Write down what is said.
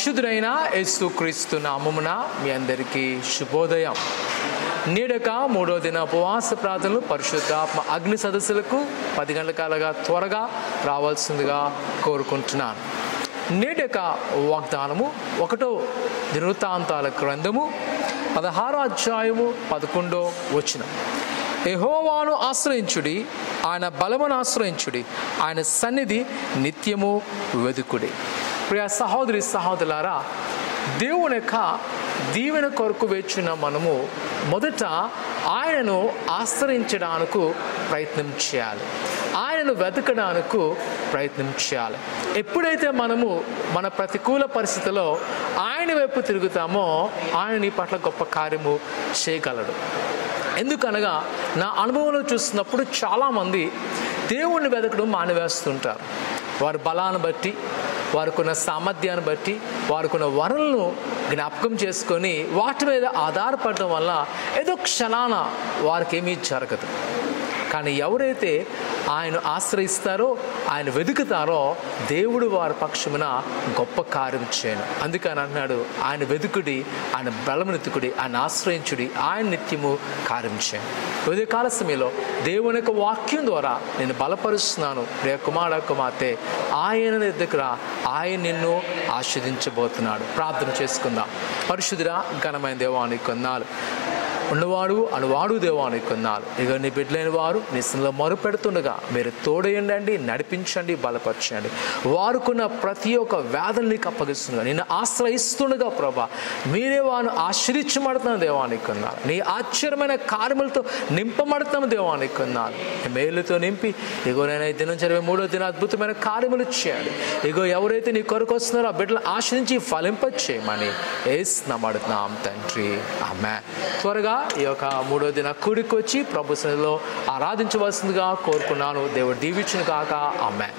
పరిశుద్ధుడైన యేసుక్రీస్తు నామమున మీ అందరికీ శుభోదయం. నేడక 3వ దిన ఉపవాస ప్రార్థనలు పరిశుద్ధాత్మ అగ్ని సదస్సులకు 10 గంటల త్వరగా రావాల్సిందిగా కోరుకుంటున్నాను. నేడక వాగ్దానము 1వ దినవృత్తాంతాల గ్రంథము 16వ అధ్యాయము 11వ వచనం. యెహోవాను ఆశ్రయించుడి, ఆయన బలమును ఆశ్రయించుడి, ఆయన సన్నిధి నిత్యము వెదుకుడి. ప్రియ సహోదరి సహోదరులారా, దేవుని యొక్క దీవెన కొరకు వేచున్న మనము మొదట ఆయనను ఆశ్రయించడానికి ప్రయత్నం చేయాలి, ఆయనను వెతకడానికి ప్రయత్నం చేయాలి. ఎప్పుడైతే మనము మన ప్రతికూల పరిస్థితిలో ఆయన వైపు తిరుగుతామో ఆయన నీ పట్ల గొప్ప కార్యము చేయగలడు. ఎందుకనగా నా అనుభవంలో చూస్తున్నప్పుడు చాలామంది దేవుణ్ణి వెతకడం మానివేస్తుంటారు. వారి బలాన్ని బట్టి, వారికున్న సామర్థ్యాన్ని బట్టి, వారికున్న వరులను జ్ఞాపకం చేసుకొని వాటి మీద ఆధారపడడం వల్ల ఏదో క్షణాన వారికి ఏమీ జరగదు. కానీ ఎవరైతే ఆయన ఆశ్రయిస్తారో, ఆయన వెతుకుతారో దేవుడు వారి పక్షమున గొప్ప కార్యం చేయను. అందుకని అన్నాడు, ఆయన వెతుకుడి, ఆయన బలమునెతుకుడి, ఆయన ఆశ్రయించుడి, ఆయన నిత్యము కార్యం చేయను. ఉదయకాల సమయంలో దేవుని యొక్క వాక్యం ద్వారా నేను బలపరుస్తున్నాను. ప్రియ కుమార కుమార్తె, ఆయన దగ్గర ఆయన నిన్ను ఆశీర్వదించబోతున్నాడు. ప్రార్థన చేసుకుందాం. పరిశుద్ధుడా ఘనమైన దేవానికి వందనాలు. ఉన్నవాడు అనువాడు దేవానికి వందనాలు. ఇక నీ బిడ్డలైన వారు నీ సన్నిధిలో మొరుపెడుతుండగా మీరు తోడేయండి, నడిపించండి, బలపరచండి. వారుకున్న ప్రతి ఒక్క వ్యాధులు నీకు అప్పగిస్తుండగా, నిన్ను ఆశ్రయిస్తుండగా ప్రభా మీరే వారిని ఆశ్రయించబడుతున్న దేవానికి వందనాలు. నీ ఆశ్చర్యమైన కార్యములతో నింపబడుతున్న దేవానికి వందనాలు. మేలుతో నింపి ఇగో నేను ఈ దినం 23వ దిన అద్భుతమైన కార్యములు చేయాలి. ఇగో ఎవరైతే నీ కొరకు వస్తున్నారో ఆ బిడ్డలు ఆశ్రయించి ఫలింప చేయమని యేసునామమున తండ్రి, ఆమేన్. త్వరగా ఈ యొక్క 3వ దిన కూడికి వచ్చి ప్రభు సన్నిధిలో ఆరాధించవలసిందిగా కోరుకున్నాను. దేవుడు దీవించును గాక. ఆమేన్.